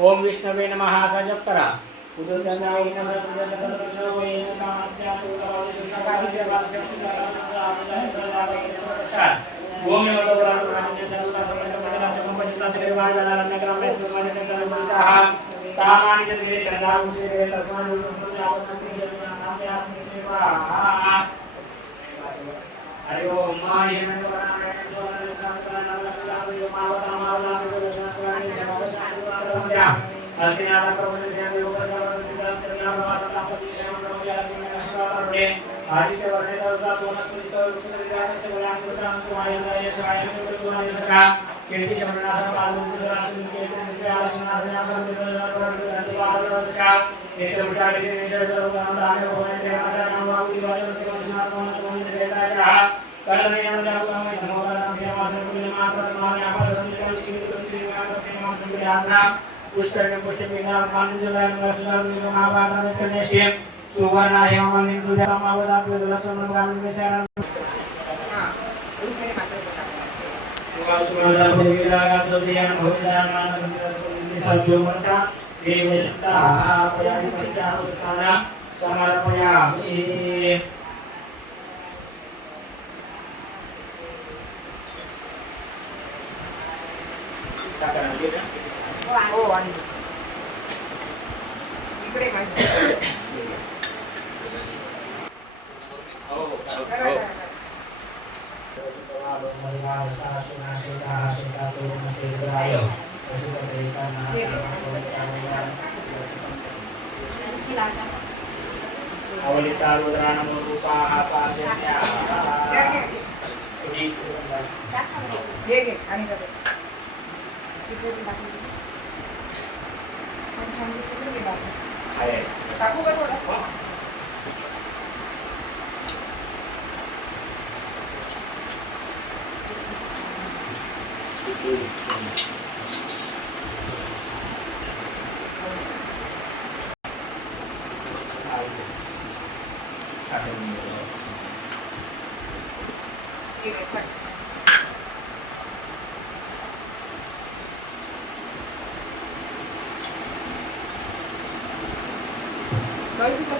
ओम विष्णवे नमः असा जप करा. हरि ओम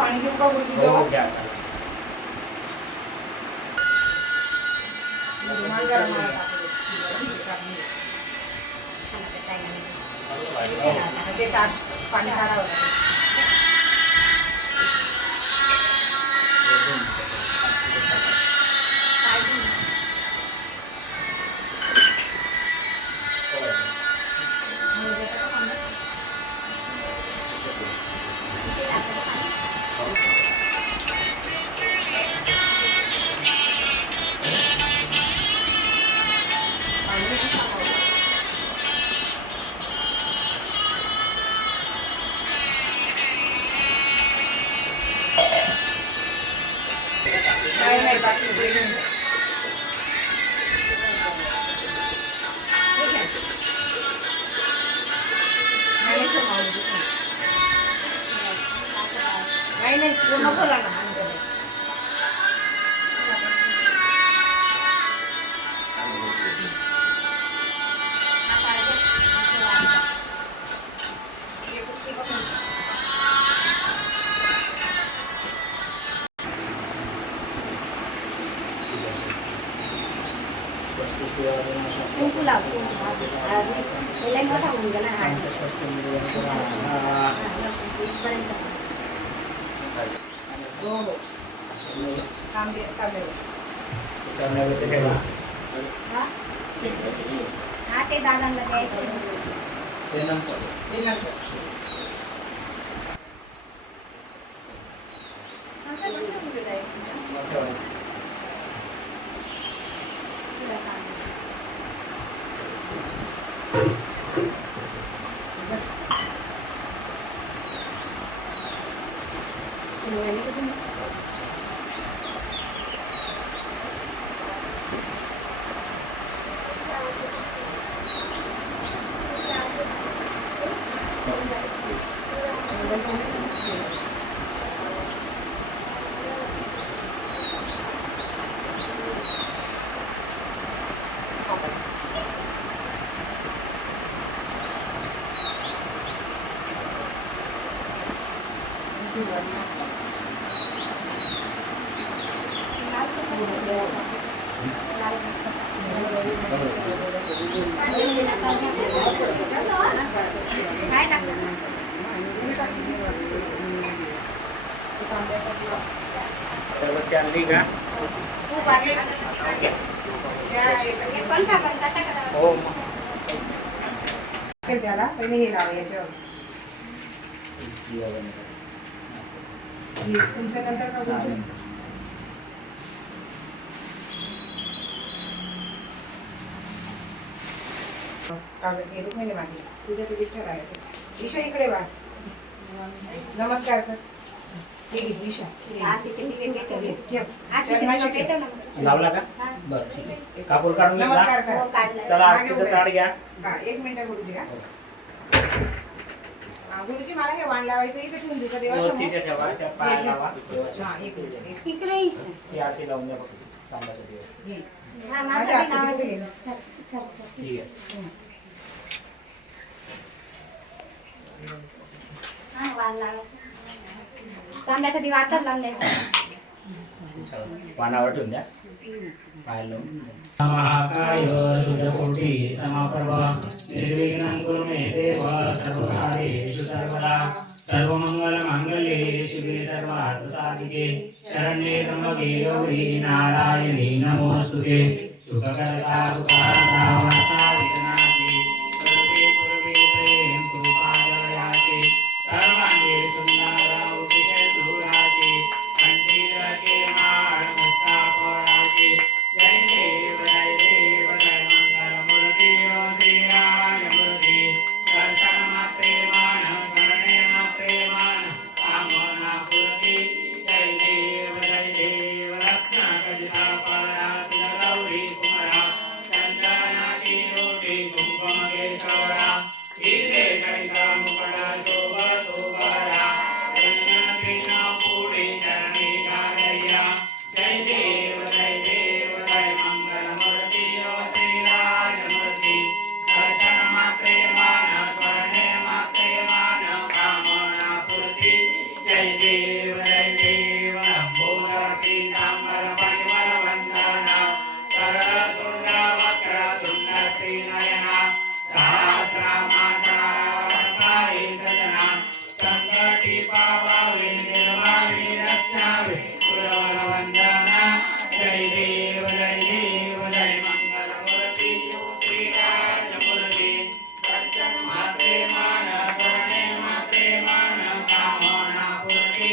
पानी के ऊपर वो चीज़ हो गया था पानी खड़ा हो नहीं पूर्ण बोला ना कुंकू लावतो पहिला मोठा होऊन गेला हा इथपर्यंत हो काम दे त्याच्यामध्ये ठेवा हा ते दादांना द्यायचं. ते नंतर असं पण नाही दिलं आहे. तुला सांग. काय टाकलं? आणली का? तू पाडले पण का पण कसा करा? हो त्याला पहिले हे लावा याच्यावर तुमच्या नंतर का बोलतो? कागद हे रुक्मिणी मागे तुझ्या तुझी ठरायचं ईशा इकडे वा नमस्कार कर हे घे ईशा आरतीचे दिवे पेटवले. घे. आरतीचे चष्मा दिवे शिके. पेटवलं ना. लावला का? हा. बरं ठीक आहे. कापूर काढून नमस्कार घेतला. हो, कर काढलं. चला मागे आरतीचं उभे. ताट घ्या. हा 1 मिनिट बोलू दे हा गुरुजी मला हे वाण लावायचं इथे ठेवून तुझा वरती देवा ठेवा, त्या पायाला लावा. हा एक मिनिट इकडे येशील. ती आरती लावून द्या फक्त तांब्यासाठी. हा माझ्या माझा बी नाव आरतीचं आहे. घे. चल, चल. ठीक आहे. हा वाण लावायचं. तांब्याचा दिवा आताच लावून द्यायचा. चला, पानावर ठेवून द्या. पाय लावून महाकाय सूर्यकोटी समाप्रभ निर्विघ्नं कुरु मे देव सर्वकार्येषु सर्वदा सर्वमंगलमांगल्ये शिवे सर्वार्थसाधिके शरण्ये त्र्यंबके गौरी नारायणी नमोस्तुते सुखकरता सुखहरता वार्ता विघ्नाची सर्वे पूर्वे प्रेम कृपाजयाचे सर्वांगे सुंदर उठे दुराचे कंठीरके माळ मुक्ता फळाचे जय देव जय मंगलमूर्ती ओ श्रीराजमूर्ती दर्शन मात्रे मान करणे मात्रे मान कामना पूर्ती जय देव रत्न कलिता परात गौरी कुमारा चंदनाची ओटी कुंकुम केशवरा हिरे जडिता मुकुटा शोभतो बरा रंगनतीन पुढे चरणी गागया जय देव जय मंगलमूर्ती ओ श्रीराजमूर्ती दर्शन मात्रे मान करणे मात्रे मान कामना पूर्ती जय देव बोर पीतांबर परिमल वंदना सरळ सुंदर वक्र सुंदर श्रीनयना सहस्रमाता वर्ताये सजना संकटी पावावे निर्वावे रक्षावे सुरवर वंदना जय देव जय मंगलमूर्ती श्रीराजमूर्ती दर्शन मात्रे मान करणे मात्रे मान कामना पूर्ती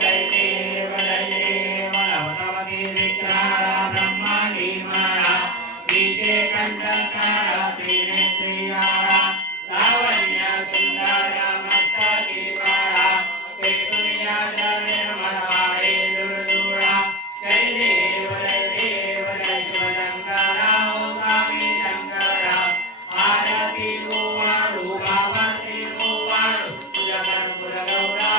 जय देव नवनवती विक्राळा ब्रह्मांडी माळा विषे कंठकाळा त्रिनेत्रियाळा लावण्य सुंदर मस्तकी बाळा ते दुनिया निर्मळवाळे दुर्दुळा जय देव जय शिवशंकरा ओ स्वामी शंकरा आरती गोवाळू गावाती गोवाळू तुझ्या कर्पूर गौरा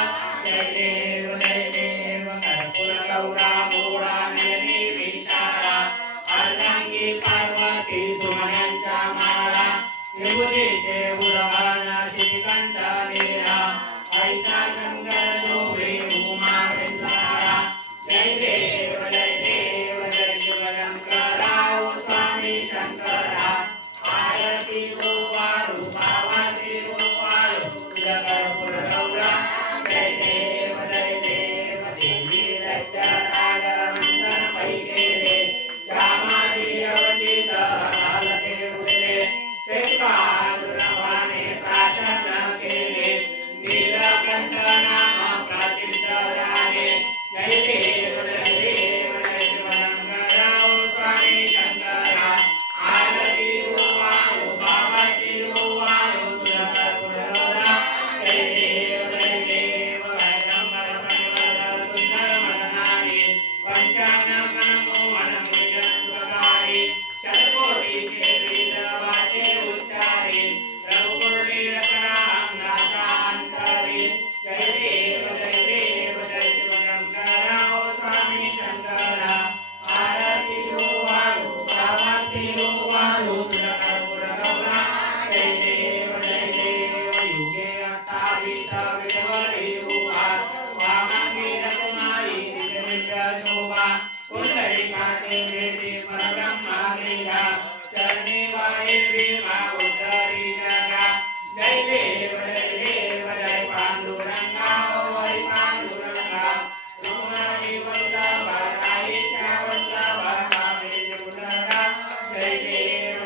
जय देव कर्पूर गौरा गोळा नयनी विशाळा अर्धांगी पार्वती सुमयांच्या माळा विभूतीचे उरवान श्रीकंठ नीरा ऐसा शंकर शोभे उमा वेंदाळा जय देव जय शिवशंकरा ओ स्वामी शंकरा आरती गोवाळू भावाती गोवाळू तुझ्या कर्पूर गौरा जय देव देवी रक्षा सागर मंथन पैके रे श्यामाची अवचित हालते ते तुकाने प्राचन केले नीलकंठ नाम प्रसिद्ध झाले जय देव जय देव जय शिवशंकराव स्वामी शंकरा आरती वायु बाबाची वायु तुझा तुझा जय देव वैगंबर परिवर सुंदर मदनारी पंचानन मोहन मुजन सुखारी शतकोटी के वाचे उच्चारी रघुकुल रकरा अंतरी जय देव जय शिवशंकराव स्वामी शंकरा आरती वायु बाबाची वायु तुझा तुझा जय देव युगे अट्ठावीस विडवरी उभार वामांगी रकुमारी शोभा पुंडलिकाचे भेटी परब्रह्मा लीला चरणी वाये भीमा उद्धरी जगा जय देव जय पांडुरंगा हरी पांडुरंगा रुक्माई वल्लभा राईच्या वल्लभा कामे जुलरा जय देव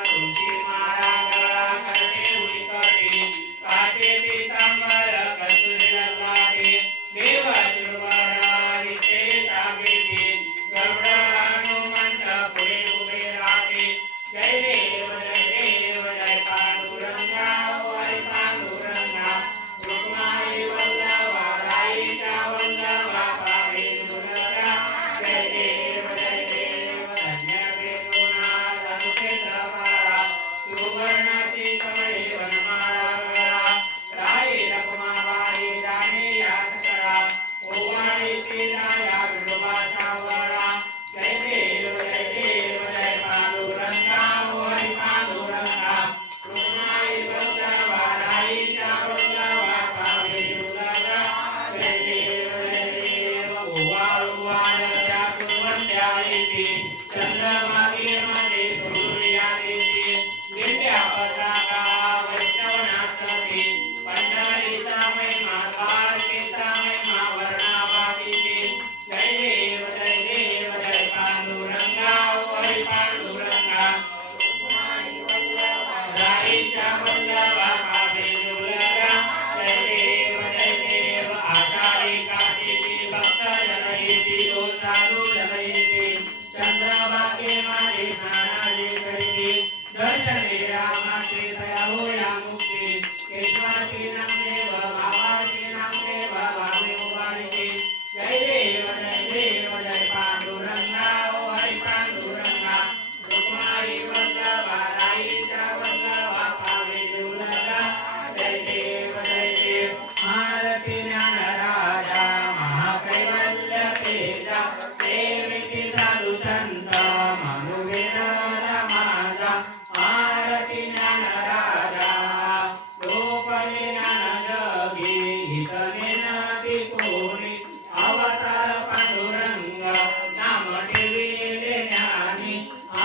तुळशी माळा गळा करते उलकटी काचे पीतांबर कस्तुरी रंगारी देव सुरवरारी ते ताबेती गरुड हनुमंत पुढे उभे राहते जय देव जय पांडुरंगा हरी पांडुरंगा रुक्माई वल्लभा राईच्या वल्लभा कामे जुलरा जय देव धन्य वेणुनाद अनुक्षेत्रपाळा सुवर्णाची कमळे वनमाळा गळा राई रखुमाबाई राणी या सकळा ओवाळीची दाया विठोबाचा वळा जय देव जय पांडुरंगा हरी पांडुरंगा रुक्माई वल्लभा राईच्या वल्लभा कामे जुलरा जय देव ओवाळू वानरच्या कुंवत्या येती चंद्रभागेमध्ये सूर्या येती दिंड्या पताका वैष्णवनाथी पंढरीचा महिमा द्वारकेचा महिमा वर्णाभातीची जय देव जय पांडुरंगा हरी पांडुरंगा रुक्माई वल्लभा राईच्या वल्लभा कामे जुलरा जय देव आषाढी कार्तिकी भक्त जन येती साधू जन येती चंद्रभागेमध्ये नानाजी करीती दर्शने रामाची दया होया मुक्ती केशवाची नामदेव बाबाची नामदेव भावे उभारती जय देव जय पांडुरंगा हरी पांडुरंगा रुक्माई वल्लभा राईच्या वल्लभा कामे जुलरा जय देव आरती ज्ञान राजा महाकैवल्य तेजा सेविती साधू संत मनुवेदना माझा आरती ज्ञान राजा लोकले ज्ञान जगी हितने नदी कोणी अवतार पांडुरंग नाम ठेविले ज्ञानी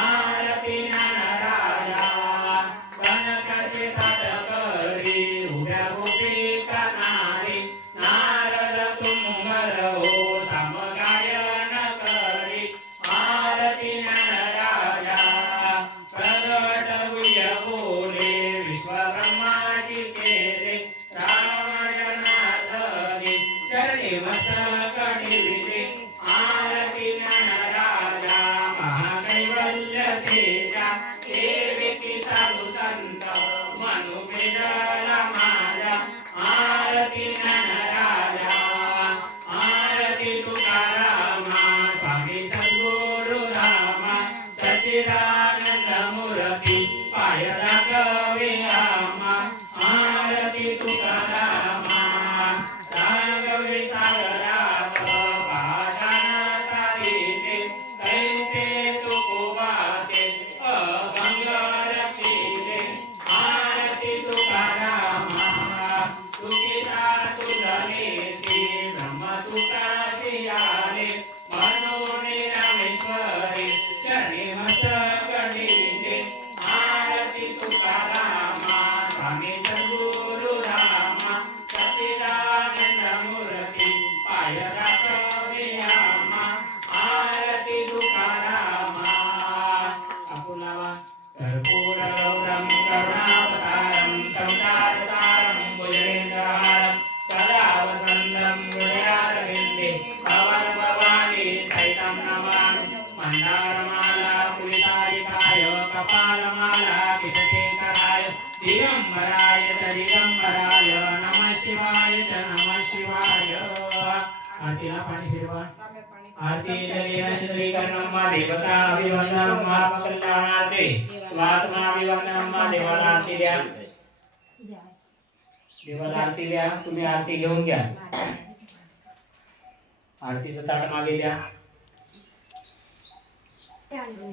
आरती ज्ञान राजा कनकाचे ताटकरी उभ्या गोपिका नारी नारद तुंबर हो समगायन करी आरती ज्ञान राजा प्रगट गुह्य बोले विश्वब्रह्माची केले राम जनार्दनी चरणी मस्तक ठेविले आरती ज्ञान राजा महाकैवल्य तेजा सेविकी साधू संत मनुवेदना माझा आरती ज्ञान राजा आरती तुकारामा स्वामी सद्गुरु रामा सच्चिदानंद मूर्ती पाय दाखवे आम्हा आरती तुकारामा राघवे सागरात पाषाण तारिते कैसे तुकोबाचे अभंग रक्षिले आरती तुकारामा तुकिता तुझनेसी ब्रह्म तुकासी आले मनोने रामेश्वरी चरणी मस्तक मंदारमाला पुलितारिकाय कपालमाला कितकेतराय दिगंबराय च दिगंबराय नमः शिवाय च नमः शिवाय आरतीला पाणी फिरवा आरती जलेन शुद्धीकरणं मा देवता अभिवंदनं मा कल्याणार्थे स्वात्मा अभिवंदनं मा देवाला आरती द्या देवाला आरती द्या तुम्ही आरती घेऊन घ्या आरतीचं ताट मागे द्या ते आणलं.